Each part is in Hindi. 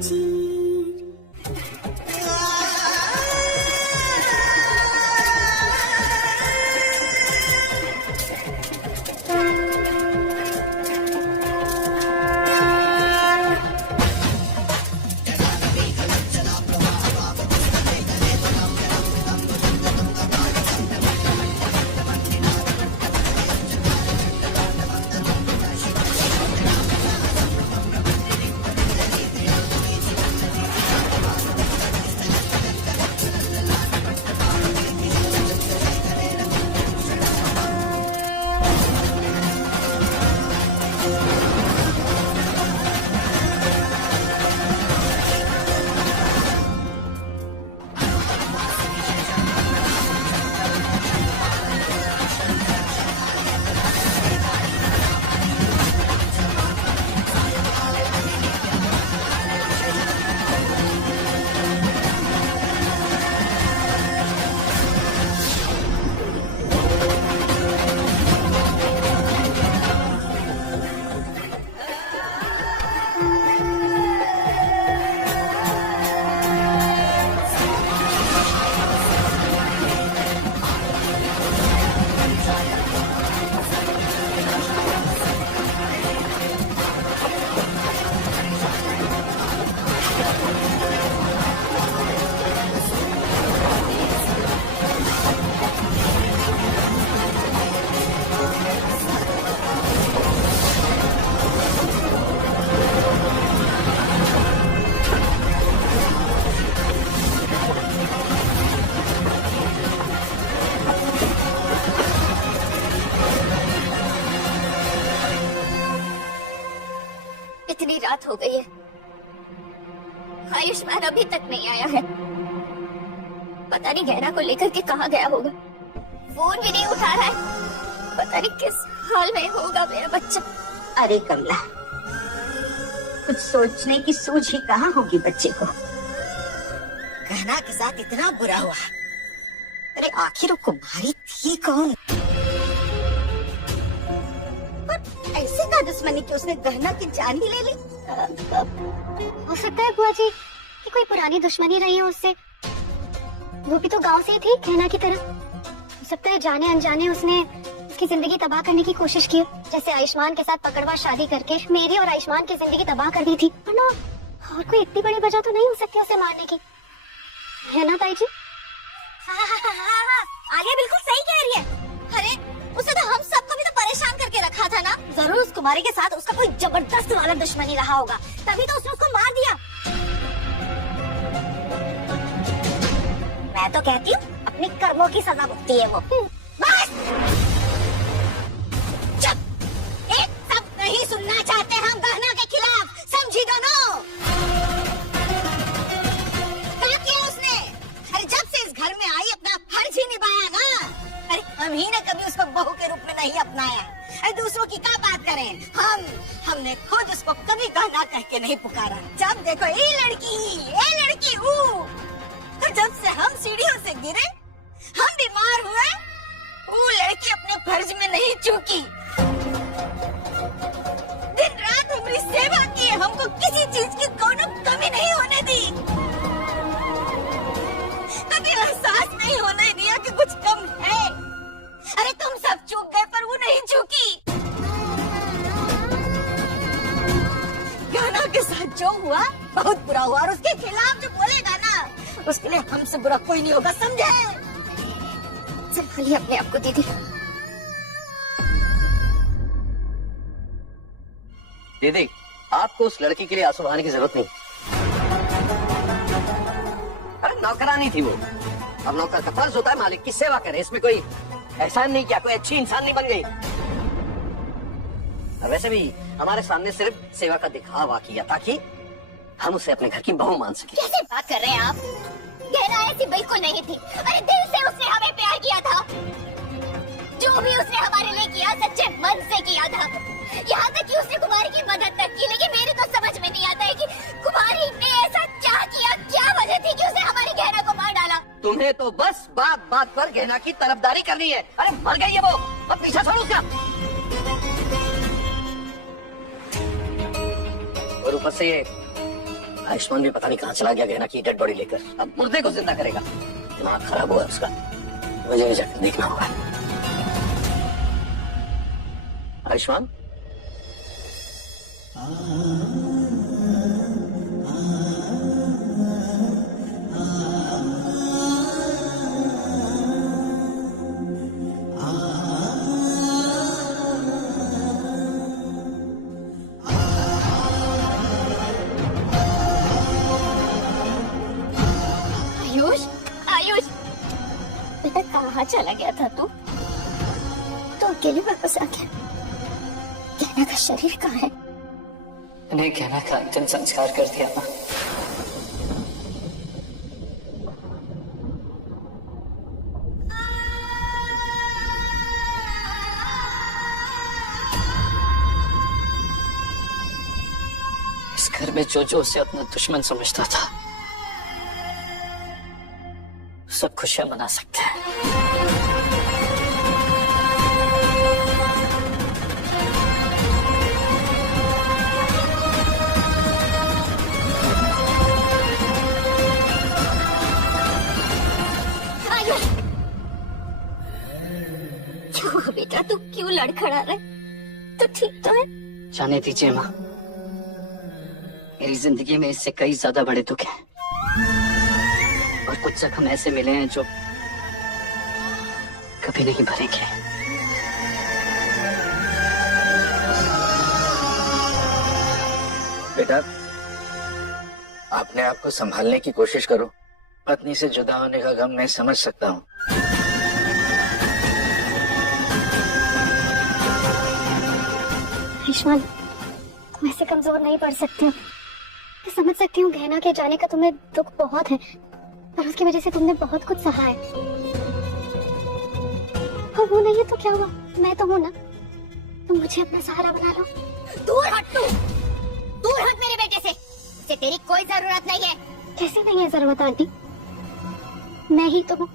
जंजीर। इतनी रात हो गई है, आयुष्मान अभी तक नहीं आया है। पता नहीं गहना को लेकर के कहाँ गया होगा। फोन भी नहीं उठा रहा है। पता नहीं किस हाल में होगा मेरा बच्चा। अरे कमला, कुछ सोचने की सूझ ही कहाँ होगी बच्चे को। गहना के साथ इतना बुरा हुआ। अरे आखिर वो कुमारी थी कौन? ऐसे का दुश्मनी कि उसने गहना की जान ही ले ली। हो सकता है बुआ जी कि कोई पुरानी दुश्मनी रही है उससे। वो भी तो गांव से ही थी, गहना की तरह। हो सकता है जाने अनजाने उसने उसकी जिंदगी तबाह करने की कोशिश की, जैसे आयुष्मान के साथ पकड़वा शादी करके मेरी और आयुष्मान की जिंदगी तबाह कर दी थी। है ना? और कोई इतनी बड़ी वजह तो नहीं हो सकती उसे मारने की, है ना ताई जी? आलिया बिल्कुल सही कह रही है। अरे उसे तो हम सबको भी तो परेशान करके रखा था ना। जरूर उस कुमारी के साथ उसका कोई जबरदस्त वाला दुश्मनी रहा होगा, तभी तो उसने उसको मार दिया। मैं तो कहती हूँ अपने कर्मों की सजा भुगती है वो। बस चुप, एक सब नहीं सुनना चाहते हम गहना के खिलाफ, समझी दोनों? क्या किया उसने? अरे जब से इस घर में आई अपना फर्ज ही निभाया ना। अरे हम ही ने कभी उसको बहू के रूप में नहीं अपनाया। अरे दूसरों की क्या बात करें, हमने खुद उसको कभी गहना कह के नहीं पुकारा। जब देखो ये लड़की तो जब से हम सीढ़ियों से गिरे, हम बीमार हुए, वो लड़की अपने फर्ज में नहीं चूकी। दिन रात हमारी सेवा की, हमको किसी चीज की कोनो कमी नहीं होने दी। कभी एहसास नहीं होने दिया कि कुछ कम है। अरे तुम सब चूक गए पर वो नहीं चूकी। गहना के साथ जो हुआ बहुत बुरा हुआ, और उसके खिलाफ जो बोलेगा ना उसके लिए हमसे बुरा कोई नहीं होगा, समझे? संभालिए अपने आप को दीदी। दीदी, आपको उस लड़की के लिए आंसू बहाने की जरूरत नहीं। अरे नौकरानी थी वो, अब नौकर का फर्ज होता है मालिक की सेवा करे, इसमें कोई एहसान नहीं किया, कोई अच्छी इंसान नहीं बन गई। और वैसे भी हमारे सामने सिर्फ सेवा का दिखावा किया ताकि हम उसे अपने घर की बहू मान सके। कैसे बात कर रहे हैं आप? गहना ऐसी बिल्कुल नहीं थी। अरे दिल से उसने हमें प्यार किया था। जो भी उसने हमारे लिए किया सच्चे मन से किया था। यहाँ तक कि उसने कुमारी की मदद तक की। लेकिन मेरे तो समझ में नहीं आता है कि कुमारी ने ऐसा क्या किया, क्या वजह थी कि उसने हमारी गहना को मार डाला। तुम्हें तो बस बात बात पर गहना की तरफदारी करनी है। अरे मर गई है वो, अब पीछा छोड़ो उसका। और ऊपर से ये आयुष्मान भी पता नहीं कहाँ चला गया गहना की डेड बॉडी लेकर। अब मुर्दे को जिंदा करेगा। दिमाग खराब हुआ उसका। मुझे भी जाकर देखना होगा। आयुष्मान, आयुष, आयुष, बेटा कहाँ चला गया था तू? तो अकेले वापस आ गया। कहना का शरीर कहाँ है? मैंने कहना का अंतिम संस्कार कर दिया ना। इस घर में जो उसे अपना दुश्मन समझता था, सब खुशियां मना सकते हैं। आयुष, क्यों हुआ बेटा? तू क्यों लड़खड़ा रहा है? तो ठीक तो है? जाने दीजिए माँ, मेरी जिंदगी में इससे कई ज्यादा बड़े दुख हैं और कुछ जख्म ऐसे मिले हैं जो कभी नहीं भरेंगे। बेटा, अपने आप को संभालने की कोशिश करो। पत्नी से जुदा होने का गम मैं समझ सकता हूँ। आयुष्मान, तुम ऐसे कमजोर नहीं पड़ सकती हो। मैं समझ सकती हूँ गहना के जाने का तुम्हें दुख बहुत है, पर उसकी वजह से तुमने बहुत कुछ सहा है। और वो नहीं है तो क्या हुआ, मैं तो हूँ ना। तुम मुझे अपना सहारा बना लो। दूर हट तू, दूर हट मेरे बेटे से। उसे तेरी कोई जरूरत नहीं है। कैसे नहीं है जरूरत आंटी? मैं ही तो हूँ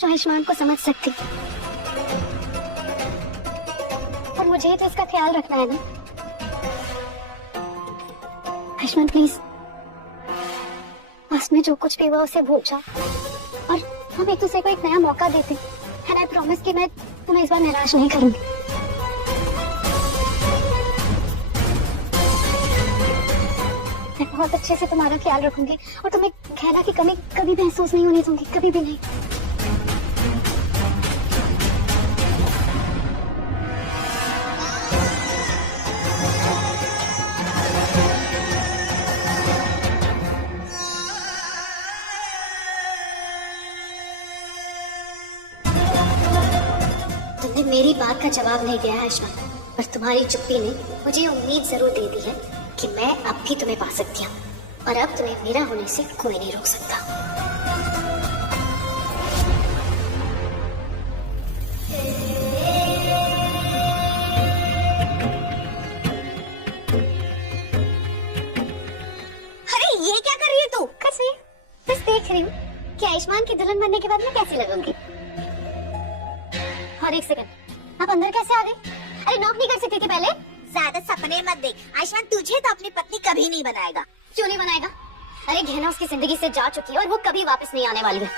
जो आयुष्मान को समझ सकती। और मुझे ही तो इसका ख्याल रखना है ना। आयुष्मान प्लीज, पास में जो कुछ भी हुआ उसे भूल जाओ और हम एक दूसरे को एक नया मौका देते। एंड आई प्रॉमिस कि मैं तुम्हें इस बार निराश नहीं करूंगी। मैं बहुत अच्छे से तुम्हारा ख्याल रखूंगी और तुम्हें गहना की कमी कभी भी महसूस नहीं होने दूंगी, कभी भी नहीं। तुमने मेरी बात का जवाब नहीं दिया है आयुष्मान, पर तुम्हारी चुप्पी ने मुझे उम्मीद जरूर दे दी है कि मैं अब भी तुम्हें पा सकती हूँ और अब तुम्हें मेरा होने से कोई नहीं रोक सकता। अरे ये क्या कर रही है तू? कुछ नहीं, बस देख रही हूँ कि आयुष्मान की दुल्हन बनने के बाद मैं कैसी लगूंगी। और एक सेकंड, आप अंदर कैसे आ गए? अरे नॉक नहीं कर सकती थी पहले? ज्यादा सपने मत देख आयुष्मान, तुझे तो अपनी पत्नी कभी नहीं बनाएगा। क्यों नहीं बनाएगा? अरे गहना उसकी जिंदगी से जा चुकी है और वो कभी वापस नहीं आने वाली है।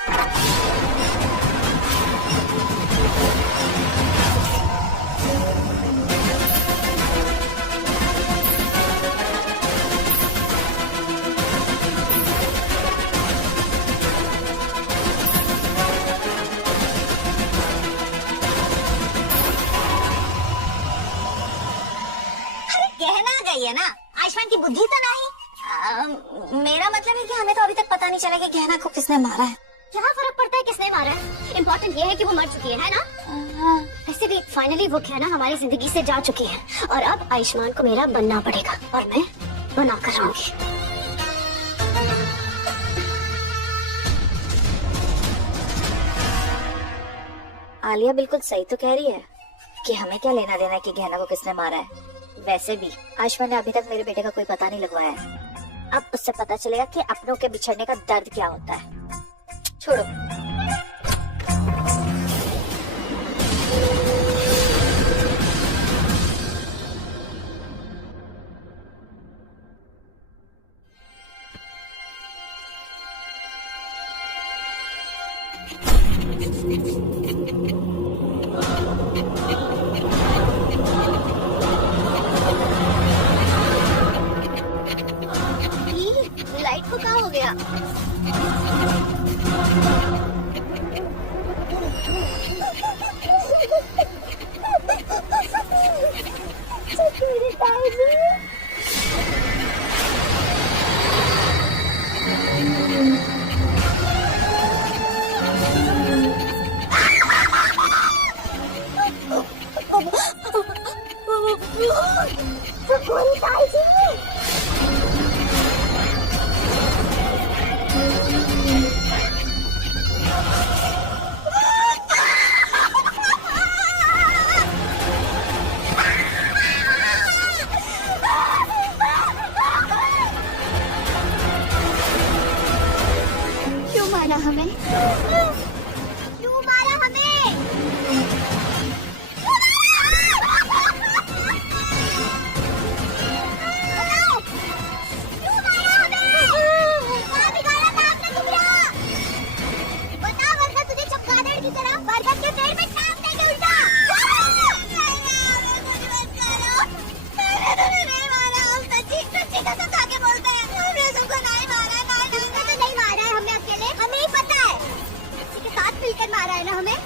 गहना गई है ना, आयुष्मान की बुद्धि तो नहीं। मेरा मतलब है कि हमें तो अभी तक पता नहीं चला कि गहना को किसने मारा है। क्या फर्क पड़ता है किसने मारा है? इम्पोर्टेंट ये है कि वो मर चुकी है ना? वैसे भी फाइनली वो गहना हमारी जिंदगी से जा चुकी है और अब आयुष्मान को मेरा बनना पड़ेगा और मैं बना कर रहूंगी। आलिया बिल्कुल सही तो कह रही है कि हमें क्या लेना देना कि गहना को किसने मारा है। वैसे भी आयुष्मान ने अभी तक मेरे बेटे का कोई पता नहीं लगवाया है। अब उससे पता चलेगा कि अपनों के बिछड़ने का दर्द क्या होता है। छोड़ो। लाइट को कहाँ हो गया? क्यों मारा हमें? क्यों मारा हमें? मारा है ना हमें?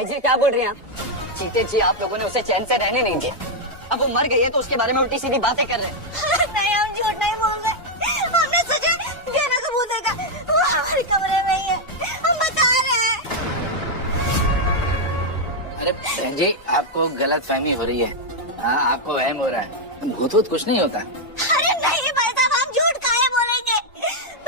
जी क्या बोल रही हैं आप? चीते जी आप लोगों ने उसे चैन से रहने नहीं दिया। अब वो मर गई है तो उसके बारे में उल्टी सीधी बातें कर रहे हैं। नहीं, हम झूठ नहीं बोल रहे। हमने सोचा गहना कबूतर का वो हमारे कमरे में ही है, हम बता रहे हैं। अरे बहन जी आपको गलत फहमी हो रही है। हाँ आपको वहम हो रहा है, भूत वूत कुछ नहीं होता। अरे नहीं भाई साहब, हम झूठ काहे बोलेंगे।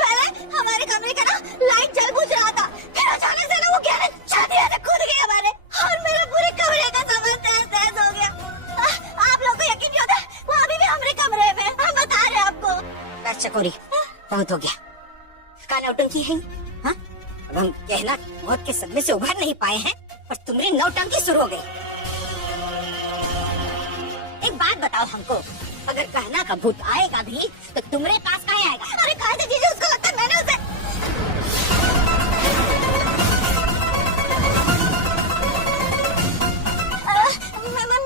पहले हमारे कमरे का ना लाइट जल बुझ रहा था, फिर अचानक से ना वो गहना छाती से कूद गए हमारे, और मेरे पूरे कमरे का सामान तहस नहस हो गया। आप लोग को यकीन नहीं होता, वो अभी भी हमारे कमरे में, हम बता रहे हैं आपको। बस चकोरी, बहुत हो गया। का नौटंकी है हाँ? अब हम गहना मौत के सदमे से उभर नहीं पाए हैं और तुम्हारी नौटंकी शुरू हो गई। एक बात बताओ हमको, अगर कहना का भूत आएगा भी तो तुम्हारे पास कहाँ आएगा? अरे कहा था जीजू, उसको लगता है मैंने उसे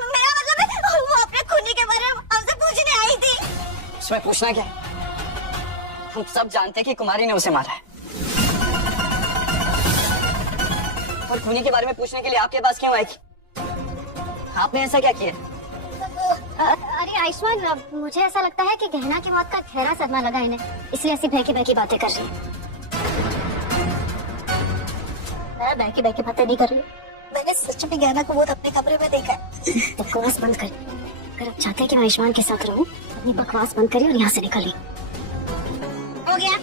मेरा मतलब है वो अपने खूनी के बारे में हमसे पूछने आई थी। उसमें पूछना क्या? हम सब जानते हैं कि कुमारी ने उसे मारा है, और खूनी के बारे में पूछने के लिए आपके पास क्यों आई थी? आपने ऐसा क्या किया? अरे आयुष्मान, मुझे ऐसा लगता है कि गहना की मौत का गहरा सदमा लगा इन्हें, इसलिए ऐसी बहकी बहकी बातें कर रही है। मैं बहकी बहकी बातें नहीं कर रही, मैंने सच में गहना को बहुत अपने कमरे में देखा है। बकवास बंद कर। अगर आप चाहते हैं कि मैं आयुष्मान के साथ रहूं, अपनी बकवास बंद करिए और यहाँ से निकलिए। हो गया,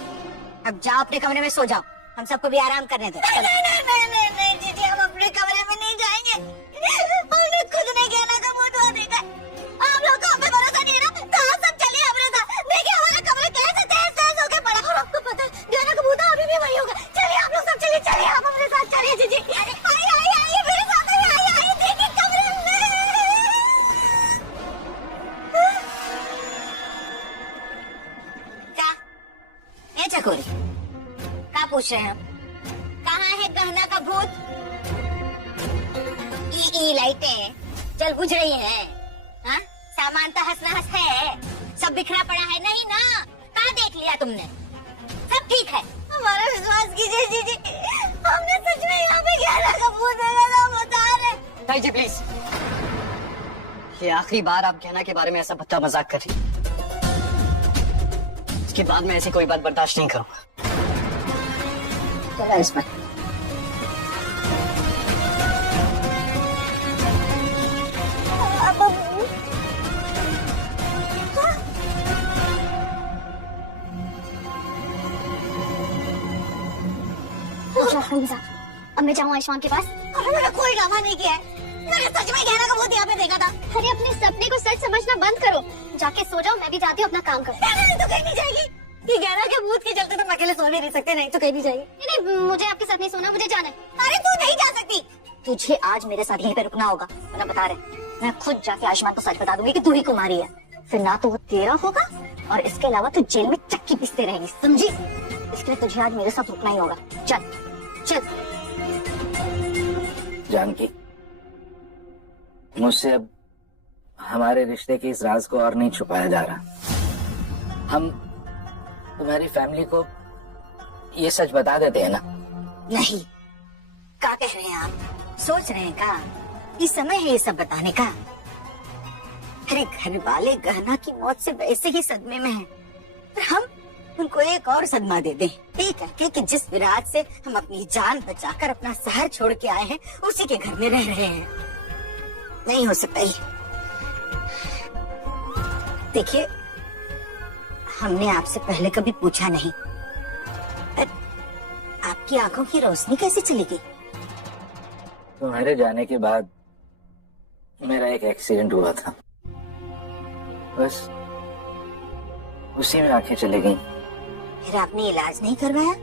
अब जाओ अपने कमरे में सो जाओ, हम सबको भी आराम करने दो। नहीं दीदी, हम अपने कमरे में नहीं जाएंगे। हमने खुद ने गहना का मुंह देखा। आप लोग को हमें भरोसा नहीं है ना, तो आप सब चलिए हमारे साथ। देखिए हमारा कमरा कैसे तहस नहस होके पड़ा, और आपको पता है गहना का मुंह अभी भी वही होगा। चलिए आप लोग सब चलिए, चलिए आप हमारे साथ चलिए। जीजी आइए मेरे साथ, आइए देखिए कमरे में। क्या ए चकोरी, क्या पूछ रहे हैं हम? कहाँ है गहना का भूत? ई लाइटें जल बुझ रही है, हाँ? सामान तो हंस नहस है, सब बिखरा पड़ा है नहीं ना? कहाँ देख लिया तुमने? सब ठीक है, हमारा विश्वास कीजिए जीजी, हमने सच में यहाँ पे गहना का भूत देखा था, बता रहे। भाई जी प्लीज, कि आखिरी बार आप गहना के बारे में ऐसा भद्दा मजाक कर रही। इसके बाद मैं ऐसी कोई बात बर्दाश्त नहीं करूंगा। चलो इसमें हमजा, अब मैं जाऊँ आयुष्मान के पास? अरे मैंने कोई ड्रामा नहीं किया है, मैंने सच में गहना का भूत यहाँ पे देखा था। अरे अपने सपने को सच समझना बंद करो, जाके सो जाओ, मैं भी जाती हूँ अपना काम करो। नहीं तो कहीं नहीं जाएगी, ये गहना के भूत के चलते तुम अकेले सो भी नहीं सकते, नहीं तो कहीं नहीं जाएगी। नहीं, मुझे आपके साथ नहीं सोना, मुझे जाना है। अरे तू नहीं जा सकती। तुझे आज मेरे साथ यहीं पे रुकना होगा, वरना बता रहे मैं खुद जाके आयुष्मान को सच बता दूंगी कि तू ही कुमारी है। फिर ना तो वो तेरा होगा और इसके अलावा तू जेल में चक्की पीसते रहेगी, समझी? इसलिए तुझे आज मेरे साथ रुकना ही होगा। चल चल। जानकी, मुझसे अब हमारे रिश्ते के इस राज को और नहीं छुपाया जा रहा। हम तुम्हारी फैमिली को ये सच बता देते हैं ना? नहीं, क्या कह रहे हैं आप? सोच रहे हैं का ये समय है ये सब बताने का? अरे घर वाले गहना की मौत से वैसे ही सदमे में हैं, पर हम उनको एक और सदमा दे दें, ये करके कि जिस विराट से हम अपनी जान बचाकर अपना शहर छोड़ के आए हैं उसी के घर में रह रहे हैं। नहीं हो सकता ये। देखिए, हमने आपसे पहले कभी पूछा नहीं, पर आपकी आंखों की रोशनी कैसे चलेगी? तुम्हारे जाने के बाद मेरा एक एक्सीडेंट हुआ था, बस उसी में आंखें चली गईं। फिर आपने इलाज नहीं करवाया?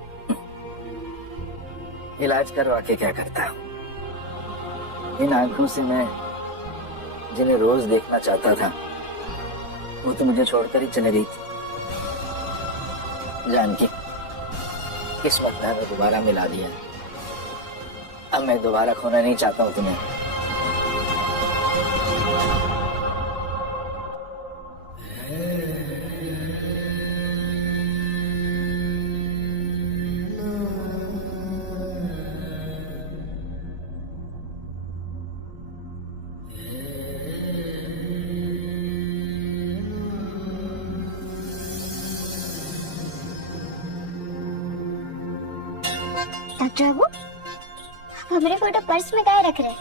इलाज करवा के क्या करता? इन आंखों से मैं जिन्हें रोज देखना चाहता था वो तो मुझे छोड़कर ही चले गई थी। जानकी, किस्मत ने हमें दोबारा मिला दिया। अब मैं दोबारा खोना नहीं चाहता हूँ तुम्हें। डॉक्टर बाबू, आप हमारे फोटो पर्स में काहे रख रहे?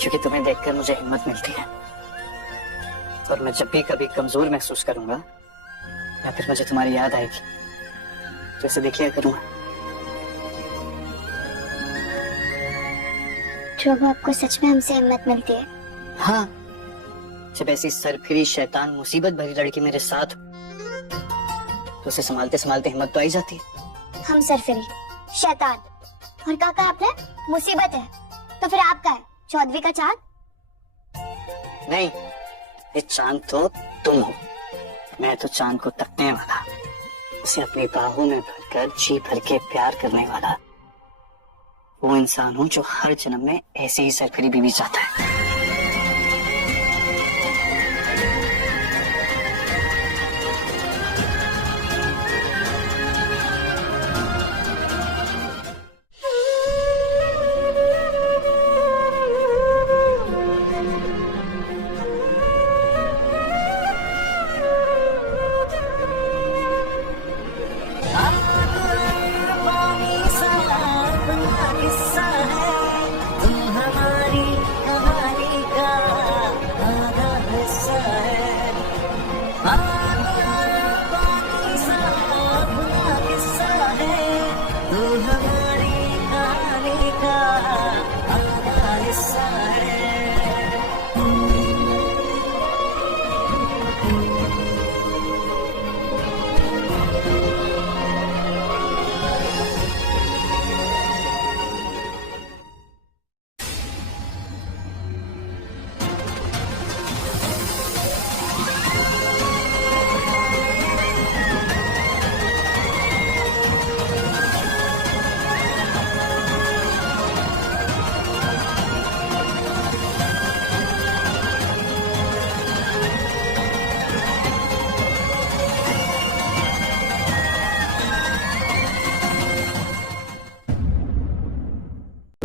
क्योंकि तुम्हें देखकर मुझे हिम्मत मिलती है, और मैं जब भी कभी कमजोर महसूस करूंगा या फिर मुझे तुम्हारी याद आएगी तो इसे देख लिया करूंगा। जो आपको सच में हमसे हिम्मत मिलती है? हाँ, जब ऐसी सरफिरी शैतान मुसीबत भरी लड़की मेरे साथ हो तो उसे संभालते संभालते हिम्मत तो आई जाती है। हम सरफिरी, शैतान, और काका आपने मुसीबत है, तो फिर आपका है चौधरी का चांद? नहीं, ये चांद तो तुम हो। मैं तो चांद को तकने वाला, उसे अपनी बाहों में भरकर जी भर के प्यार करने वाला वो इंसान हूँ जो हर जन्म में ऐसे ही सरफिरी बीवी चाहता है।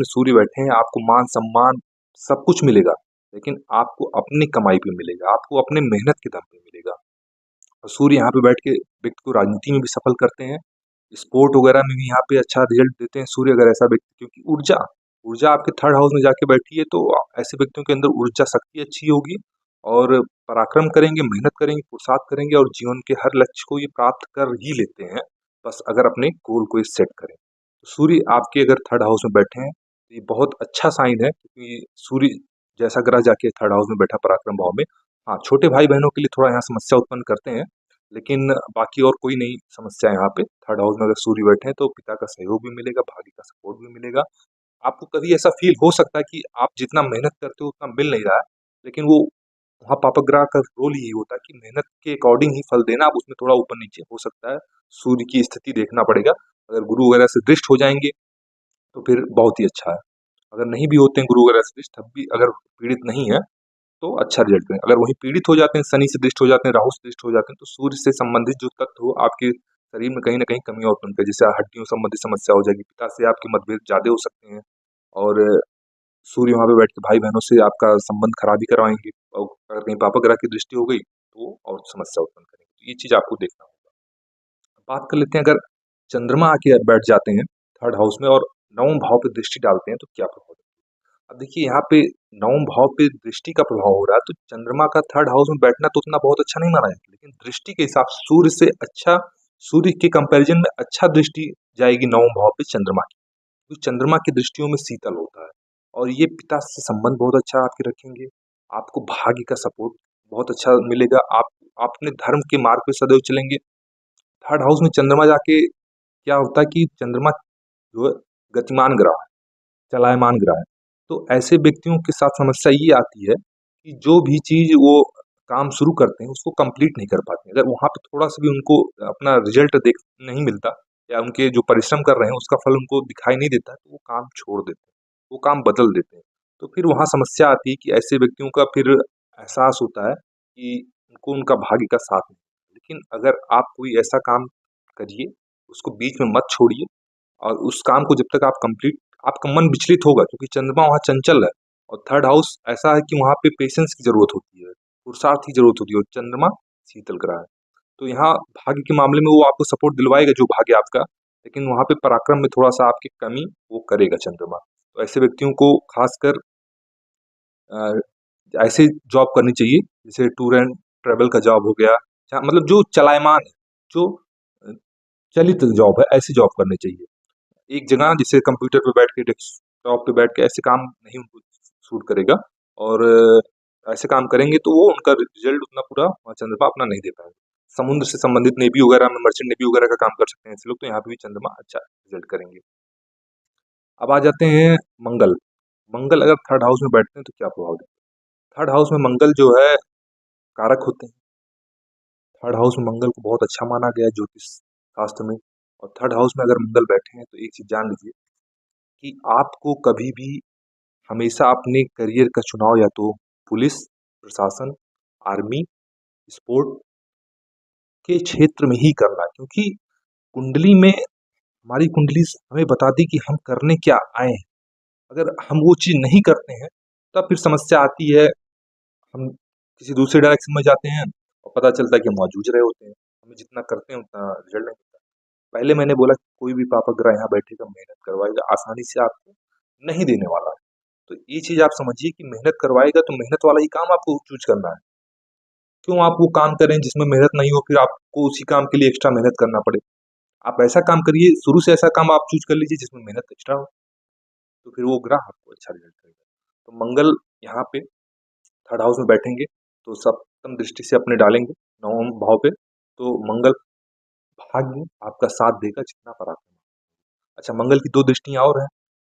सूर्य बैठे हैं, आपको मान सम्मान सब कुछ मिलेगा, लेकिन आपको अपनी कमाई पे मिलेगा, आपको अपने मेहनत के दम पे मिलेगा। और सूर्य यहाँ पे बैठ के व्यक्ति को राजनीति में भी सफल करते हैं, स्पोर्ट वगैरह में भी यहाँ पे अच्छा रिजल्ट देते हैं सूर्य, अगर ऐसा व्यक्ति, क्योंकि ऊर्जा ऊर्जा आपके थर्ड हाउस में जाके बैठी है, तो ऐसे व्यक्तियों के अंदर ऊर्जा शक्ति अच्छी होगी और पराक्रम करेंगे, मेहनत करेंगे, पुरुषार्थ करेंगे और जीवन के हर लक्ष्य को ये प्राप्त कर ही लेते हैं, बस अगर अपने गोल को सेट करें। तो सूर्य आपके अगर थर्ड हाउस में बैठे हैं तो ये बहुत अच्छा साइन है, क्योंकि सूर्य जैसा ग्रह जाके थर्ड हाउस में बैठा पराक्रम भाव में, हाँ छोटे भाई बहनों के लिए थोड़ा यहाँ समस्या उत्पन्न करते हैं, लेकिन बाकी और कोई नहीं समस्या यहाँ पे। थर्ड हाउस में अगर सूर्य बैठे हैं तो पिता का सहयोग भी मिलेगा, भाग्य का सपोर्ट भी मिलेगा। आपको कभी ऐसा फील हो सकता है कि आप जितना मेहनत करते हो उतना मिल नहीं रहा है, लेकिन वो वहाँ पापक ग्रह का रोल यही होता है कि मेहनत के अकॉर्डिंग ही फल देना। आप उसमें थोड़ा ऊपर नीचे हो सकता है, सूर्य की स्थिति देखना पड़ेगा। अगर गुरु वगैरह से दृष्ट हो जाएंगे तो फिर बहुत ही अच्छा है, अगर नहीं भी होते हैं गुरु वगैरह से दृष्ट, तब भी अगर पीड़ित नहीं है तो अच्छा रिजल्ट करें। अगर वही पीड़ित हो जाते हैं, शनि से दृष्ट हो जाते हैं, राहु से दृष्ट हो जाते हैं, तो सूर्य से संबंधित जो तत्व हो आपके शरीर में कहीं ना कहीं कमी उत्पन्न करे, जैसे हड्डियों संबंधित समस्या हो जाएगी, पिता से आपके मतभेद ज्यादा हो सकते हैं, और सूर्य वहां पे बैठ के भाई बहनों से आपका संबंध खराब ही करवाएंगे, और अगर कहीं पापा ग्रह की दृष्टि हो गई तो और समस्या उत्पन्न करेंगे। तो ये चीज आपको देखना होगा। बात कर लेते हैं, अगर चंद्रमा आके बैठ जाते हैं थर्ड हाउस में और नवम भाव पे दृष्टि डालते हैं तो क्या प्रभाव देते हैं। अब देखिए यहाँ पे नवम भाव पे दृष्टि का प्रभाव हो रहा है, तो चंद्रमा का थर्ड हाउस में बैठना तो उतना बहुत अच्छा नहीं माना जाता, लेकिन दृष्टि के हिसाब से सूर्य से अच्छा, सूर्य के कंपैरिजन में अच्छा दृष्टि जाएगी नवम भाव पे चंद्रमा की, क्योंकि चंद्रमा की दृष्टियों में शीतल होता है और ये पिता से संबंध बहुत अच्छा आपके रखेंगे, आपको भाग्य का सपोर्ट बहुत अच्छा मिलेगा, आप अपने धर्म के मार्ग पे सदैव चलेंगे। थर्ड हाउस में चंद्रमा जाके क्या होता है कि चंद्रमा जो है गतिमान ग्रह है, चलायमान ग्रह है, तो ऐसे व्यक्तियों के साथ समस्या ये आती है कि जो भी चीज वो काम शुरू करते हैं उसको कंप्लीट नहीं कर पाते हैं। अगर वहां पे थोड़ा सा भी उनको अपना रिजल्ट देख नहीं मिलता, या उनके जो परिश्रम कर रहे हैं उसका फल उनको दिखाई नहीं देता, तो वो काम छोड़ देते हैं, वो काम बदल देते हैं। तो फिर वहां समस्या आती है कि ऐसे व्यक्तियों का फिर एहसास होता है कि उनको उनका भाग्य का साथ नहीं। लेकिन अगर आप कोई ऐसा काम करिए, उसको बीच में मत छोड़िए, और उस काम को जब तक आप कंप्लीट, आपका मन विचलित होगा क्योंकि चंद्रमा वहाँ चंचल है, और थर्ड हाउस ऐसा है कि वहाँ पे पेशेंस की जरूरत होती है, पुरुषार्थ की जरूरत होती है, और चंद्रमा शीतल ग्रह है, तो यहाँ भाग्य के मामले में वो आपको सपोर्ट दिलवाएगा जो भाग्य आपका, लेकिन वहाँ पे पराक्रम में थोड़ा सा आपकी कमी वो करेगा चंद्रमा। तो ऐसे व्यक्तियों को खासकर ऐसे जॉब करनी चाहिए, जैसे टूर एंड ट्रेवल का जॉब हो गया, जहाँ मतलब जो चलायमान है, जो अ, चलित जॉब है, ऐसी जॉब करनी चाहिए। एक जगह जैसे कंप्यूटर पे बैठ के, डेस्कटॉप पे बैठ के ऐसे काम नहीं उनको सूट करेगा, और ऐसे काम करेंगे तो वो उनका रिजल्ट उतना पूरा चंद्रमा अपना नहीं दे पाएगा। समुद्र से संबंधित नेवी वगैरह में, मर्चेंट नेवी वगैरह का काम कर सकते हैं ऐसे लोग, तो यहाँ पे भी चंद्रमा अच्छा रिजल्ट करेंगे। अब आ जाते हैं मंगल। मंगल अगर थर्ड हाउस में बैठते हैं तो क्या प्रभाव देते हैं। थर्ड हाउस में मंगल जो है कारक होते हैं, थर्ड हाउस में मंगल को बहुत अच्छा माना गया है ज्योतिष शास्त्र में, और थर्ड हाउस में अगर मंगल बैठे हैं तो एक चीज जान लीजिए कि आपको कभी भी हमेशा अपने करियर का चुनाव या तो पुलिस, प्रशासन, आर्मी, स्पोर्ट के क्षेत्र में ही करना है, क्योंकि कुंडली में, हमारी कुंडली हमें बताती कि हम करने क्या आए हैं। अगर हम वो चीज नहीं करते हैं तब फिर समस्या आती है, हम किसी दूसरे डायरेक्शन में जाते हैं और पता चलता है कि हम वहाँ जूझ रहे होते हैं, हमें जितना करते हैं उतना रिजल्ट नहीं मिलता। पहले मैंने बोला कि कोई भी पापा ग्रह यहाँ बैठेगा, मेहनत करवाएगा, आसानी से आपको नहीं देने वाला है। तो ये चीज आप समझिए कि मेहनत करवाएगा तो मेहनत वाला ही काम आपको चूज करना है। क्यों आप वो काम करें जिसमें मेहनत नहीं हो, फिर आपको उसी काम के लिए एक्स्ट्रा मेहनत करना पड़े। आप ऐसा काम करिए, शुरू से ऐसा काम आप चूज कर लीजिए जिसमें मेहनत एक्स्ट्रा हो, तो फिर वो ग्रह आपको अच्छा रिजल्ट करेगा। तो मंगल यहाँ पे थर्ड हाउस में बैठेंगे तो सप्तम दृष्टि से अपने डालेंगे नवम भाव पे, तो मंगल भाग्य आपका साथ देगा जितना पराक्रम। अच्छा, मंगल की दो दृष्टियां और हैं,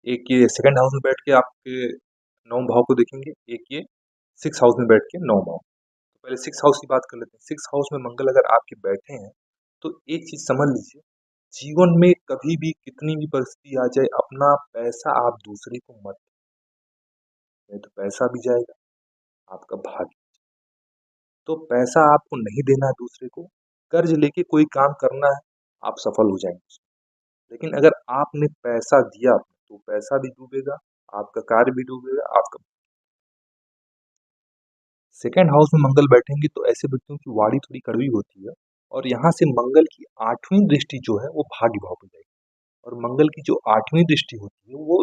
एक ये सेकंड हाउस में बैठ के आपके नवम भाव को देखेंगे, एक ये सिक्स हाउस में बैठ के नवम भाव। तो पहले सिक्स हाउस की बात कर लेते हैं। सिक्स हाउस में मंगल अगर आपके बैठे हैं तो एक चीज समझ लीजिए, जीवन में कभी भी कितनी भी परिस्थिति आ जाए, अपना पैसा आप दूसरे को मत, नहीं तो पैसा भी जाएगा, आपका भाग्य। तो पैसा आपको नहीं देना है दूसरे को, कर्ज लेके कोई काम करना है, आप सफल हो जाएंगे उसमें। लेकिन अगर आपने पैसा दिया तो पैसा भी डूबेगा, आपका कार्य भी डूबेगा, आपका सेकंड हाउस में मंगल बैठेंगे तो ऐसे व्यक्तियों की वाणी थोड़ी कड़वी होती है, और यहाँ से मंगल की 8वीं दृष्टि जो है वो भाग्य भाव पे जाएगी। और मंगल की जो 8वीं दृष्टि होती है वो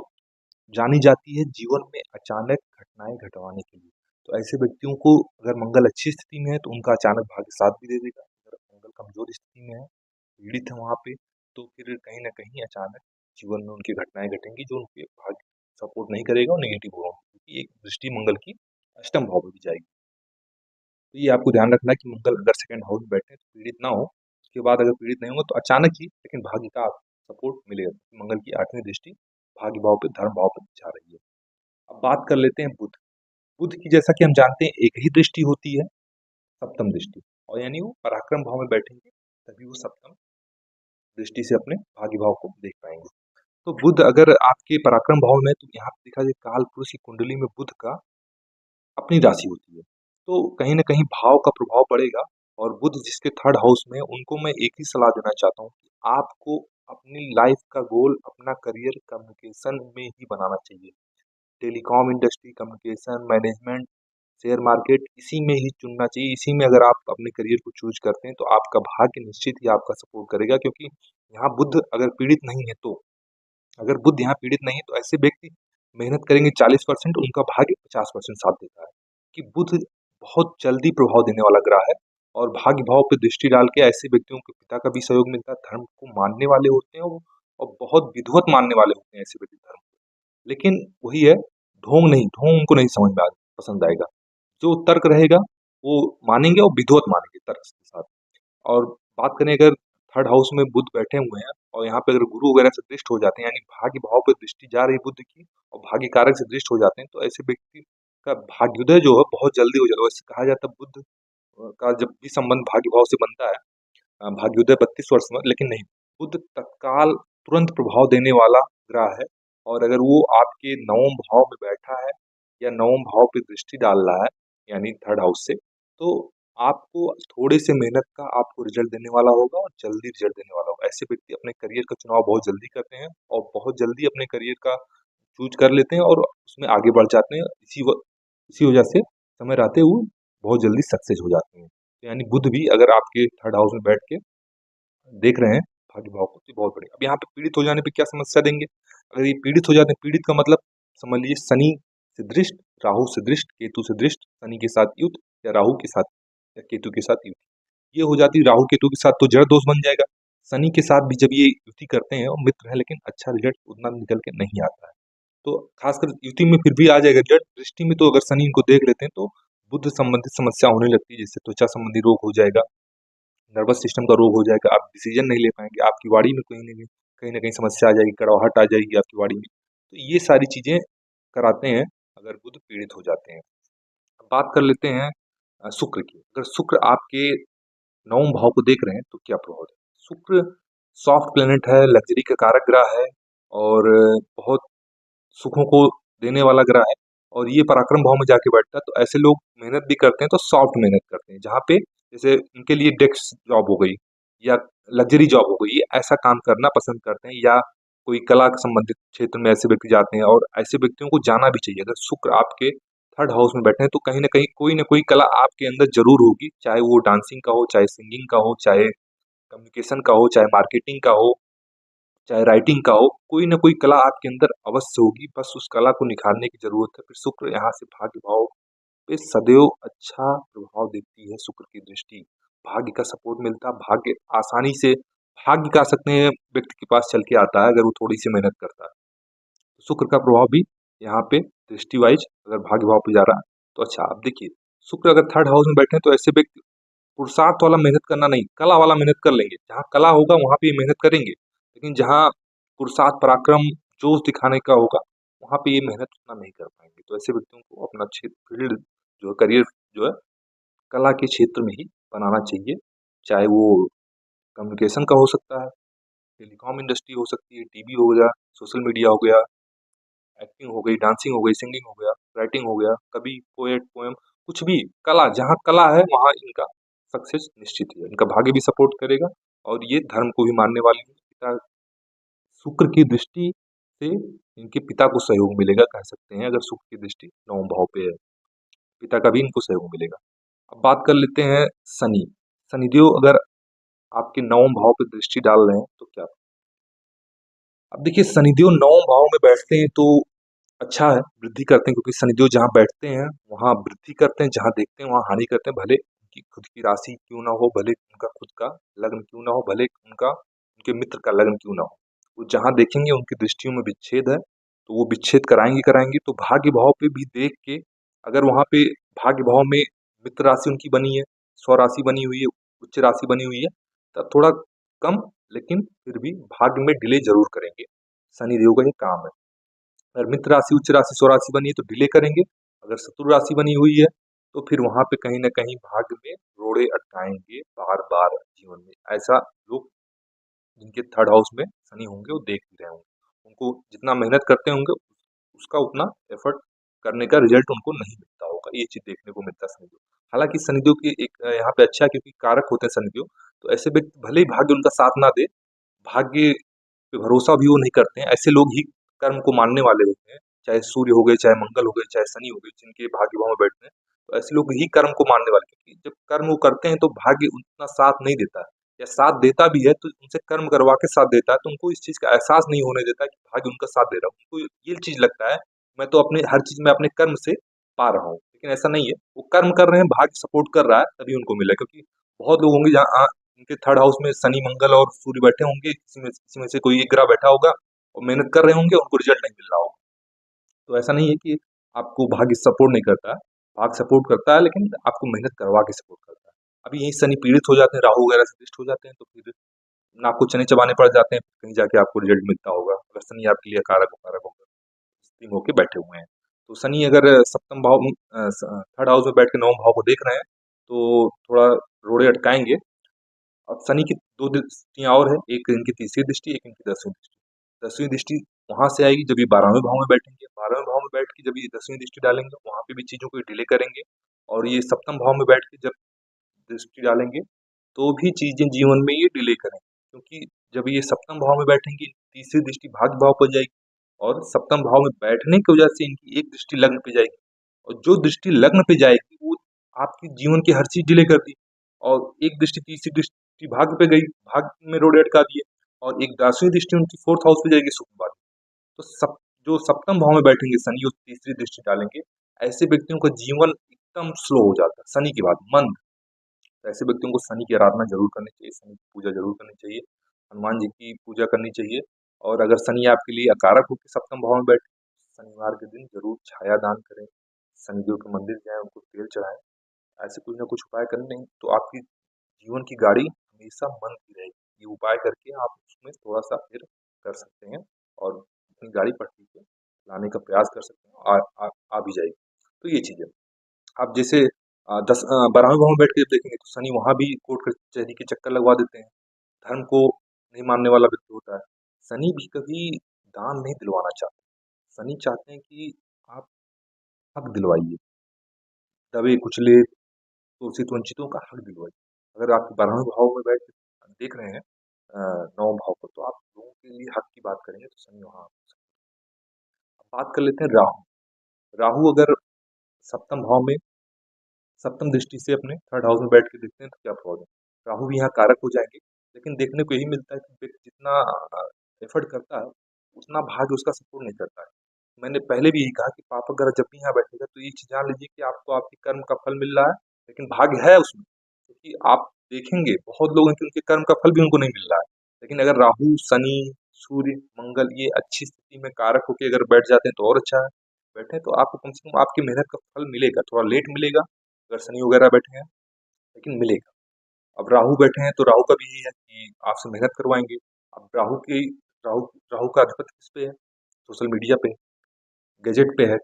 जानी जाती है जीवन में अचानक घटनाएं घटवाने के लिए। तो ऐसे व्यक्तियों को अगर मंगल अच्छी स्थिति में है तो उनका अचानक भाग्य साथ भी दे देगा। अगर मंगल कमजोर स्थिति में है, पीड़ित है वहाँ पे, तो फिर कहीं ना कहीं अचानक जीवन में उनकी घटनाएं घटेंगी जो उनके भाग्य सपोर्ट नहीं करेगा और नेगेटिव होगा, क्योंकि एक दृष्टि मंगल की अष्टम भाव में भी जाएगी। तो ये आपको ध्यान रखना है कि मंगल अगर सेकंड हाउस में बैठे तो पीड़ित ना हो, उसके बाद अगर पीड़ित नहीं होगा तो अचानक ही लेकिन भाग्य का सपोर्ट मिलेगा। मंगल की 8वीं दृष्टि भाग्य भाव पे, धर्म भाव पे जा रही है। अब बात कर लेते हैं बुध। बुध की जैसा कि हम जानते हैं एक ही दृष्टि होती है, सप्तम दृष्टि, और यानी वो पराक्रम भाव में बैठेंगे तभी वो सप्तम दृष्टि से अपने भाग्य भाव को देख पाएंगे। तो बुध अगर आपके पराक्रम भाव में, तो यहाँ पे देखा जाए काल पुरुष की कुंडली में बुध का अपनी राशि होती है, तो कहीं ना कहीं भाव का प्रभाव पड़ेगा। और बुध जिसके थर्ड हाउस में है, उनको मैं एक ही सलाह देना चाहता हूँ कि आपको अपनी लाइफ का गोल, अपना करियर कम्युनिकेशन में ही बनाना चाहिए। Telecom industry, communication, management, share market, इसी में ही चुनना चाहिए। इसी में अगर आप अपने करियर को चूज करते हैं तो आपका भाग्य निश्चित ही आपका सपोर्ट करेगा, क्योंकि यहाँ बुध अगर पीड़ित नहीं है तो, अगर बुध यहाँ पीड़ित नहीं है तो ऐसे व्यक्ति मेहनत करेंगे 40%, उनका भाग्य 50% साथ देता है। कि बुध बहुत जल्दी प्रभाव देने वाला ग्रह है, और भाग्य भाव पे दृष्टि डाल के ऐसे व्यक्तियों के पिता का भी सहयोग मिलता है, धर्म को मानने वाले होते हैं और बहुत विधिवत मानने वाले होते हैं ऐसे व्यक्ति धर्म को। लेकिन वही है, ढोंग उनको नहीं समझ में पसंद आएगा। जो तर्क रहेगा वो मानेंगे और विधिवत मानेंगे तर्क के साथ। और बात करें अगर थर्ड हाउस में बुध बैठे हुए हैं और यहाँ पे अगर गुरु वगैरह से दृष्ट हो जाते हैं, यानी भाग्य भाव पे दृष्टि जा रही है बुध की और भाग्य कारक से दृष्ट हो जाते हैं, तो ऐसे व्यक्ति का भाग्योदय जो है बहुत जल्दी हो जाता है। वैसे कहा जाता है बुध का जब भी संबंध भाग्य भाव से बनता है, भाग्योदय 32 वर्ष में, लेकिन नहीं, बुध तत्काल तुरंत प्रभाव देने वाला ग्रह है। और अगर वो आपके नवम भाव में बैठा है या नवम भाव पे दृष्टि डाल रहा है यानी थर्ड हाउस से, तो आपको थोड़े से मेहनत का आपको रिजल्ट देने वाला होगा और जल्दी रिजल्ट देने वाला होगा। ऐसे व्यक्ति अपने करियर का चुनाव बहुत जल्दी करते हैं और बहुत जल्दी अपने करियर का चूज कर लेते हैं और उसमें आगे बढ़ जाते हैं। इसी वजह से समय रहते हुए बहुत जल्दी सक्सेस हो जाते हैं। तो यानी बुध भी अगर आपके थर्ड हाउस में बैठ के देख रहे हैं भाग्य भाव को, तो बहुत बढ़िया। अब यहाँ पे पीड़ित हो जाने पे क्या समस्या देंगे? अगर ये पीड़ित हो जाते हैं, पीड़ित का मतलब समझ लीजिए शनि से दृष्ट, राहु से दृष्ट, केतु से दृष्ट, शनि के साथ युद्ध या राहु के साथ या केतु के साथ युति। ये हो जाती है राहु केतु के साथ, तो जड़ दोष बन जाएगा। शनि के साथ भी जब ये युति करते हैं और मित्र है, लेकिन अच्छा रिजल्ट उतना निकल के नहीं आता है। तो खासकर युति में फिर भी आ जाएगा रिजल्ट। दृष्टि में तो अगर शनि इनको देख लेते हैं तो बुद्ध संबंधित समस्या होने लगती है, जैसे त्वचा संबंधी रोग हो जाएगा, नर्वस सिस्टम का रोग हो जाएगा, आप डिसीजन नहीं ले पाएंगे, आपकी वाणी में कहीं ना कहीं समस्या आ जाएगी, कड़वाहट आ जाएगी आपकी वाणी में। तो ये सारी चीजें कराते हैं अगर बुध पीड़ित हो जाते हैं। अब बात कर लेते हैं शुक्र की। अगर शुक्र आपके नवम भाव को देख रहे हैं तो क्या प्रभाव है? शुक्र सॉफ्ट प्लेनेट है, लग्जरी का कारक ग्रह है और बहुत सुखों को देने वाला ग्रह है, और ये पराक्रम भाव में जाके बैठता है। तो ऐसे लोग मेहनत भी करते हैं तो सॉफ्ट मेहनत करते हैं, जहाँ पे जैसे इनके लिए डेस्क जॉब हो गई या लग्जरी जॉब हो गई, ये ऐसा काम करना पसंद करते हैं, या कोई कला संबंधित क्षेत्र में ऐसे व्यक्ति जाते हैं, और ऐसे व्यक्तियों को जाना भी चाहिए। अगर शुक्र आपके थर्ड हाउस में बैठे हैं तो कहीं ना कोई कला आपके अंदर जरूर होगी, चाहे वो डांसिंग का हो, चाहे सिंगिंग का हो, चाहे कम्युनिकेशन का हो, चाहे मार्केटिंग का हो, चाहे राइटिंग का हो, कोई ना कोई कला आपके अंदर अवश्य होगी, बस उस कला को निखारने की जरूरत है। फिर शुक्र यहाँ से भाग्य भाव पे सदैव अच्छा प्रभाव देती है। शुक्र की दृष्टि, भाग्य का सपोर्ट मिलता है, भाग्य आसानी से, भाग्य कह सकते हैं व्यक्ति के पास चल के आता है अगर वो थोड़ी सी मेहनत करता है। तो शुक्र का प्रभाव भी यहाँ पे दृष्टि वाइज अगर भाग्य भाव पे जा रहा है तो अच्छा। आप देखिए शुक्र अगर थर्ड हाउस में बैठे हैं तो ऐसे व्यक्ति पुरुषार्थ वाला मेहनत करना नहीं, कला वाला मेहनत कर लेंगे। जहाँ कला होगा वहां पे मेहनत करेंगे, लेकिन जहाँ पुरुषार्थ, पराक्रम, जोश दिखाने का होगा वहां पे ये मेहनत उतना नहीं कर पाएंगे। तो ऐसे व्यक्तियों को अपना क्षेत्र, फील्ड जो है, करियर जो है, कला के क्षेत्र में ही बनाना चाहिए। चाहे वो कम्युनिकेशन का हो सकता है, टेलीकॉम इंडस्ट्री हो सकती है, टीवी हो गया, सोशल मीडिया हो गया, एक्टिंग हो गई, डांसिंग हो गई, सिंगिंग हो गया, राइटिंग हो गया, कवि, पोएट, पोएम, कुछ भी कला, जहाँ कला है वहाँ इनका सक्सेस निश्चित है। इनका भाग्य भी सपोर्ट करेगा और ये धर्म को भी मानने वाले हैं। पिता शुक्र की दृष्टि से इनके पिता को सहयोग मिलेगा, कह सकते हैं, अगर शुक्र की दृष्टि नवम भाव पे है। पिता का भी इनको सहयोग मिलेगा। अब बात कर लेते हैं शनि। शनिदेव अगर आपके नवम भाव पे दृष्टि डाल रहे हैं तो क्या? अब देखिए शनिदेव नवम भाव में बैठते हैं तो अच्छा है, वृद्धि करते हैं, क्योंकि शनिदेव जहाँ बैठते हैं वहाँ वृद्धि करते हैं, जहाँ देखते हैं वहाँ हानि करते हैं। भले उनकी खुद की राशि क्यों ना हो, भले उनका खुद का लग्न क्यों ना हो, भले उनका उनके मित्र का लग्न क्यों ना हो, वो जहाँ देखेंगे उनकी दृष्टियों में विच्छेद है तो वो विच्छेद कराएंगे कराएंगे। तो भाग्य भाव पे भी देख के, अगर वहाँ पे भाग्य भाव में मित्र राशि उनकी बनी है, स्वराशि बनी हुई है, उच्च राशि बनी हुई है, तब थोड़ा कम, लेकिन फिर भी भाग्य में डिले जरूर करेंगे। शनिदेव का ये काम है। अगर मित्र राशि, उच्च राशि, स्वराशि बनी है तो डिले करेंगे। अगर शत्रु राशि बनी हुई है तो फिर वहां पे कहीं ना कहीं भाग्य में रोड़े अटकाएंगे बार बार जीवन में। ऐसा लोग जिनके थर्ड हाउस में शनि होंगे वो देख भी रहे होंगे। उनको जितना मेहनत करते होंगे उसका उतना एफर्ट करने का रिजल्ट उनको नहीं मिलता होगा। ये चीज देखने को मिलता है शनिदेव। हालांकि शनिदेव की एक यहाँ पे अच्छा है, क्योंकि कारक होते हैं शनिदेव, तो ऐसे व्यक्ति भले ही भाग्य उनका साथ ना दे, भाग्य पे भरोसा भी वो नहीं करते हैं, ऐसे लोग ही कर्म को मानने वाले होते हैं। चाहे सूर्य हो गए, चाहे मंगल हो गए, चाहे शनि हो गए, जिनके भाग्य भाव में बैठते हैं, तो ऐसे लोग ही कर्म को मानने वाले, क्योंकि जब कर्म वो करते हैं तो भाग्य उतना साथ नहीं देता है, या साथ देता भी है तो उनसे कर्म करवा के साथ देता है, तो उनको इस चीज का एहसास नहीं होने देता कि भाग्य उनका साथ दे रहा है। उनको ये चीज लगता है मैं तो अपने हर चीज में अपने कर्म से पा रहा हूँ, लेकिन ऐसा नहीं है। वो कर्म कर रहे हैं, भाग्य सपोर्ट कर रहा है, तभी उनको मिला है। क्योंकि बहुत लोग होंगे जहाँ उनके थर्ड हाउस में शनि, मंगल और सूर्य बैठे होंगे, किसी में से कोई एक ग्रह बैठा होगा और मेहनत कर रहे होंगे, उनको रिजल्ट नहीं मिल रहा होगा। तो ऐसा नहीं है कि आपको भाग्य सपोर्ट नहीं करता है, भाग्य सपोर्ट करता है, लेकिन आपको मेहनत करवा के सपोर्ट करता है। अभी यही शनि पीड़ित हो जाते हैं, राहु वगैरह से पीड़ित हो जाते हैं, तो फिर ना आपको चने चबाने पड़ जाते हैं, कहीं जाके आपको रिजल्ट मिलता होगा। अगर शनि आपके लिए कारक होकर स्थिर होके बैठे हुए हैं, तो शनि अगर सप्तम भाव थर्ड हाउस में बैठ के नवम भाव को देख रहे हैं तो थोड़ा रोड़े अटकाएंगे। अब शनि की दो दृष्टियां और है, एक इनकी तीसरी दृष्टि, एक इनकी 10वीं दृष्टि। 10वीं दृष्टि वहां से आएगी जब ये 12वें भाव में बैठेंगे। 12वें भाव में बैठ के जब ये 10वीं दृष्टि डालेंगे, वहां पे भी चीजों को डिले करेंगे। और ये सप्तम भाव में बैठ के जब दृष्टि डालेंगे तो भी चीजें जीवन में ये डिले करेंगे, क्योंकि जब ये सप्तम भाव में बैठेंगे, तीसरी दृष्टि भाग्य भाव पर जाएगी, और सप्तम भाव में बैठने की वजह से इनकी एक दृष्टि लग्न पे जाएगी, और जो दृष्टि लग्न पे जाएगी वो आपकी जीवन की हर चीज डिले कर दी। और एक दृष्टि, तीसरी दृष्टि भाग्य पे गई, भाग्य में रोड़े अटका दिए, और एक 10वीं दृष्टि उनकी फोर्थ हाउस पे जाएगी, शुक्र वाली। तो जो सप्तम भाव में बैठेंगे शनि और तीसरी दृष्टि डालेंगे, ऐसे व्यक्तियों का जीवन एकदम स्लो हो जाता है, शनि की बात मंद। तो ऐसे व्यक्तियों को शनि की आराधना जरूर करनी चाहिए, शनि की पूजा जरूर करनी चाहिए, हनुमान जी की पूजा करनी चाहिए। और अगर शनि आपके लिए अकारक होकर सप्तम भाव में बैठे, शनिवार के दिन जरूर छाया दान करें, शनिदेव के मंदिर जाएं, उनको तेल चढ़ाएं। ऐसे कुछ ना कुछ उपाय करें, तो आपकी जीवन की गाड़ी हमेशा मंद की रहेगी। ये उपाय करके आप उसमें थोड़ा सा फिर कर सकते हैं और अपनी गाड़ी पटरी पे लाने का प्रयास कर सकते हैं, आ भी जाएगी। तो ये चीज़ है। आप जैसे 12वें भाव में बैठ के जब देखेंगे तो शनि वहाँ भी कोर्ट कचहरी के चक्कर लगवा देते हैं, धर्म को नहीं मानने वाला व्यक्ति होता है। शनि भी कभी दान नहीं दिलवाना चाहते, शनि चाहते हैं कि आप हक दिलवाइए, दबे कुचले शोषित वंचितों का हक दिलवाइए। अगर आप 12वें भाव में बैठ के देख रहे हैं नवम भाव को, तो आप लोगों के लिए हक की बात करेंगे तो शनि वहाँ। बात कर लेते हैं राहु। राहु अगर सप्तम भाव में सप्तम दृष्टि से अपने थर्ड हाउस में बैठ के देखते हैं तो क्या प्रॉब्लम। राहु भी यहाँ कारक हो जाएंगे, लेकिन देखने को यही मिलता है कि व्यक्ति जितना एफर्ट करता है उतना भाग्य उसका सपोर्ट नहीं करता है। मैंने पहले भी यही कहा कि पाप अगर जब भी यहाँ बैठेगा तो ये चीज जान लीजिए कि आपको आपके कर्म का फल मिल रहा है, लेकिन भाग्य है उसमें, क्योंकि आप देखेंगे बहुत लोग हैं कि उनके कर्म का फल भी उनको नहीं मिल रहा है। लेकिन अगर राहु, शनि, सूर्य, मंगल ये अच्छी स्थिति में कारक होकर अगर बैठ जाते हैं तो और अच्छा है। बैठे तो आपको कम से कम आपकी मेहनत का फल मिलेगा, थोड़ा लेट मिलेगा अगर शनि वगैरह बैठे हैं, लेकिन मिलेगा। अब राहु बैठे हैं तो राहु का भी यही है कि आपसे मेहनत करवाएंगे। अब राहु राहु का अधिपति किस पे है? सोशल मीडिया पे, गैजेट पे है,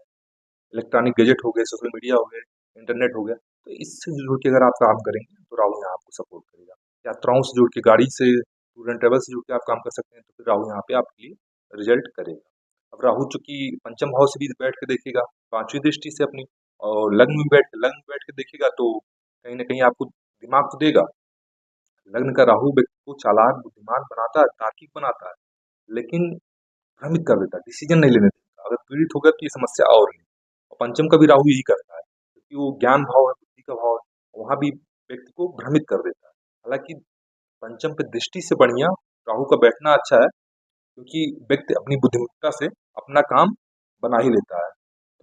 इलेक्ट्रॉनिक गैजेट हो गए, सोशल मीडिया हो गए, इंटरनेट हो गया। तो इससे जुड़ के अगर आप काम करेंगे तो राहु यहाँ आपको सपोर्ट करेगा। यात्राओं से जुड़ के, गाड़ी से, टूर एंड ट्रेवल से जुड़ के आप काम कर सकते हैं, तो फिर राहु यहाँ पे आपके लिए रिजल्ट करेगा। अब राहु चूंकि पंचम भाव से भी बैठ के देखेगा, 5वीं दृष्टि से अपनी, और लग्न में बैठ के देखेगा, तो कहीं ना कहीं आपको दिमाग तो देगा। लग्न का राहु व्यक्ति को चालाक, बुद्धिमान बनाता है, तार्किक बनाता है, लेकिन भ्रमित कर देता है, डिसीजन नहीं लेने देता। अगर पीड़ित हो गया तो ये समस्या और है। और पंचम का भी राहु यही करता है, क्योंकि क्योंकि वो ज्ञान भाव है, बुद्धि का भाव है, वहाँ भी व्यक्ति को भ्रमित कर देता है। हालांकि पंचम पे दृष्टि से बढ़िया राहु का बैठना अच्छा है, क्योंकि व्यक्ति अपनी बुद्धिमत्ता से अपना काम बना ही लेता है।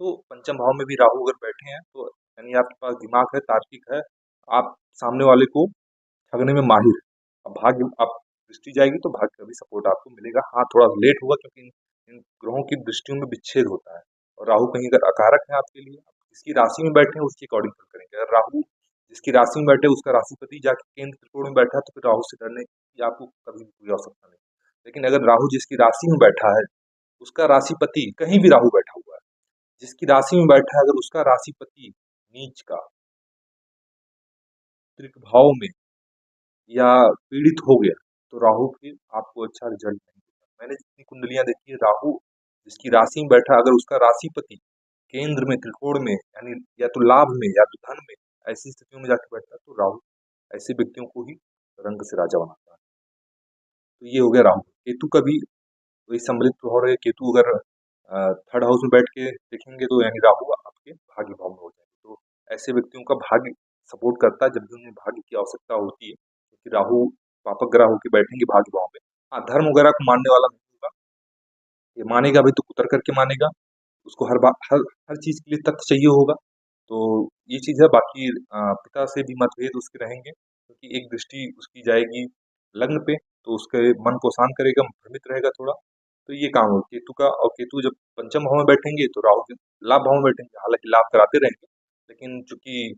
तो पंचम भाव में भी राहु अगर बैठे हैं तो यानी आपके पास दिमाग है, तार्किक है, आप सामने वाले को ठगने में माहिर है। अब भाग्य आप दृष्टि जाएगी तो भाग्य का भी सपोर्ट आपको मिलेगा। हाँ, थोड़ा लेट होगा क्योंकि इन ग्रहों की दृष्टियों में विच्छेद होता है, और राहु कहीं अगर अकारक है आपके लिए, आप जिसकी राशि में बैठे हैं उसके अकॉर्डिंग फल करेंगे। अगर राहु जिसकी राशि में बैठे उसका राशिपति जाके केंद्र त्रिकोण में बैठा है तो फिर राहु से डरने की आपको कभी भी कोई आवश्यकता नहीं। लेकिन अगर राहु जिसकी राशि में बैठा है उसका राशिपति कहीं भी राहु बैठा हुआ है, जिसकी राशि में बैठा है अगर उसका राशिपति नीच का त्रिक भाव में या पीड़ित हो गया तो राहु फिर आपको अच्छा रिजल्ट नहीं देगा। मैंने जितनी कुंडलियां देखी है, राहु जिसकी राशि में बैठा अगर उसका राशिपति केंद्र में त्रिकोण में यानी या तो लाभ में या तो धन में, ऐसी स्थितियों में जाके बैठता है तो राहु ऐसे व्यक्तियों को ही रंग से राजा बनाता है। तो ये हो गया राहु। केतु का भी वही सम्मिलित प्रभाव है। केतु अगर थर्ड हाउस में बैठ के देखेंगे तो यानी राहु आपके भाग्य भाव में हो जाएंगे। तो ऐसे व्यक्तियों का भाग्य सपोर्ट करता है जब भी उन्हें भाग्य की आवश्यकता होती है, क्योंकि राहु पापक ग्रह होकर बैठेंगे भाग्य भाव में। हाँ, धर्म वगैरह को मानने वाला नहीं होगा, ये मानेगा भी तो कुतर करके मानेगा, उसको हर बात हर चीज के लिए तथ्य चाहिए होगा। तो ये चीज है। बाकी पिता से भी मतभेद उसके रहेंगे, क्योंकि एक दृष्टि उसकी जाएगी लग्न पे तो उसके मन को शांत करेगा, भ्रमित रहेगा थोड़ा। तो ये काम हो केतु का। और केतु जब पंचम भाव में बैठेंगे तो राहु के लाभ भाव में बैठेंगे, हालांकि लाभ कराते रहेंगे, लेकिन चूंकि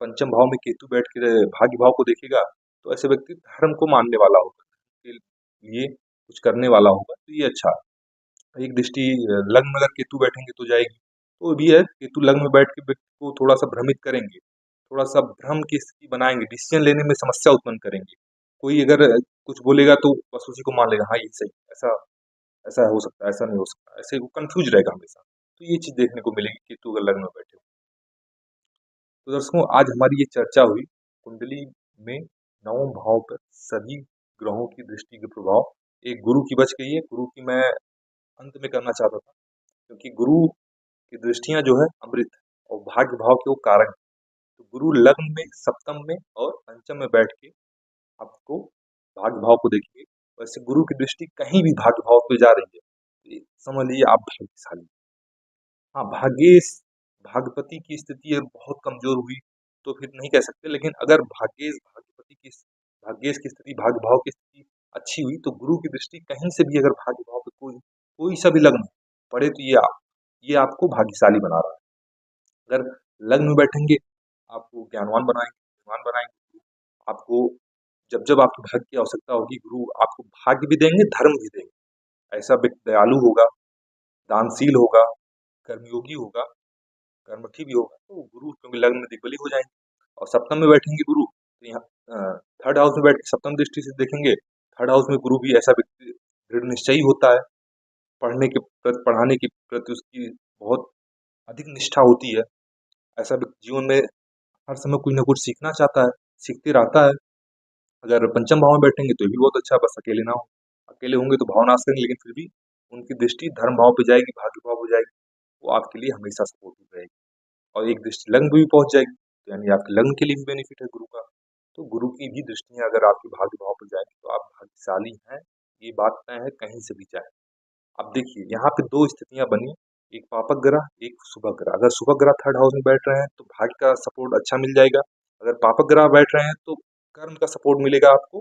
पंचम भाव में केतु बैठ के भाग्य भाव को देखेगा तो ऐसे व्यक्ति धर्म को मानने वाला होगा, के लिए कुछ करने वाला होगा, तो ये अच्छा है। एक दृष्टि लग्न में अगर केतु बैठेंगे तो जाएगी, तो भी है केतु लग्न में बैठ के व्यक्ति को थोड़ा सा भ्रमित करेंगे, थोड़ा सा भ्रम की स्थिति बनाएंगे, डिसीजन लेने में समस्या उत्पन्न करेंगे। कोई अगर कुछ बोलेगा तो बस उसी को मान लेगा, हाँ ये सही, ऐसा ऐसा हो सकता है, ऐसा नहीं हो सकता, ऐसे वो कंफ्यूज रहेगा हमेशा। तो ये चीज देखने को मिलेगी केतु अगर लग्न में बैठे हो। तो दर्शकों, आज हमारी ये चर्चा हुई कुंडली में नवम भाव पर सभी ग्रहों की दृष्टि के प्रभाव। एक गुरु की बच गई है, गुरु की मैं अंत में करना चाहता था, क्योंकि गुरु की दृष्टियां जो है अमृत है और भाग्य भाव के वो कारक हैं। तो गुरु लग्न में, सप्तम में और पंचम में बैठ के आपको भाग्य भाव को देखिए। वैसे गुरु की दृष्टि कहीं भी भाग्य भाव पे जा रही है तो ये समझ लीजिए आप भाग्यशाली। हाँ, भाग्यपति की स्थिति अगर बहुत कमजोर हुई तो फिर नहीं कह सकते, लेकिन अगर भाग्येश की स्थिति, भाग्य भाव की स्थिति अच्छी हुई तो गुरु की दृष्टि कहीं से भी अगर भाग्य भाव पे कोई सा भी लग्न पड़े तो ये आपको भाग्यशाली बना रहा है। अगर लग्न में बैठेंगे आपको ज्ञानवान बनाएंगे, आपको जब जब आपके भाग्य की आवश्यकता होगी गुरु आपको भाग्य भी देंगे, धर्म भी देंगे। ऐसा व्यक्ति दयालु होगा, दानशील होगा, कर्मयोगी होगा, कर्मठी भी होगा, तो गुरु क्योंकि लग्न में दिग्बली हो जाएंगे। और सप्तम में बैठेंगे गुरु तो यहाँ थर्ड हाउस में बैठ के सप्तम दृष्टि से देखेंगे, थर्ड हाउस में गुरु भी ऐसा व्यक्ति दृढ़ निश्चयी होता है, पढ़ाने के प्रति उसकी बहुत अधिक निष्ठा होती है। ऐसा व्यक्ति जीवन में हर समय कुछ ना कुछ सीखना चाहता है, सीखते रहता है। अगर पंचम भाव में बैठेंगे तो ये भी बहुत अच्छा, बस अकेले ना हो। अकेले होंगे तो भाव नाश करेंगे, लेकिन फिर भी उनकी दृष्टि धर्म भाव पे जाएगी, भाग्य भाव हो जाएगी, वो आपके लिए हमेशा सपोर्टिव रहेगी। और एक दृष्टि लग्न भी पहुंच जाएगी तो यानी आपके लग्न के लिए भी बेनिफिट है गुरु का। तो गुरु की भी दृष्टियां अगर आपके भाग्य भाव पर जाएगी तो आप भाग्यशाली हैं, ये बात तय है कहीं से भी जाए। अब देखिए यहाँ पे दो स्थितियां बनी, एक पापक ग्रह, एक शुभ ग्रह। अगर शुभ ग्रह थर्ड हाउस में बैठ रहे हैं तो भाग्य का सपोर्ट अच्छा मिल जाएगा, अगर पापक ग्रह बैठ रहे हैं तो कर्म का सपोर्ट मिलेगा आपको,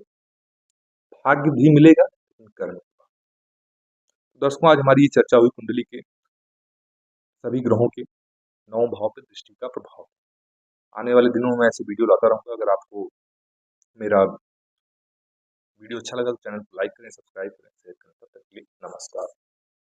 भाग्य भी मिलेगा लेकिन कर्म का। तो दर्शकों, आज हमारी ये चर्चा हुई कुंडली के सभी ग्रहों के नौ भाव पर दृष्टि का प्रभाव। आने वाले दिनों में ऐसे वीडियो लाता रहूंगा। अगर आपको मेरा वीडियो अच्छा लगा तो चैनल को लाइक करें, सब्सक्राइब करें, शेयर करें। तब तक के लिए नमस्कार।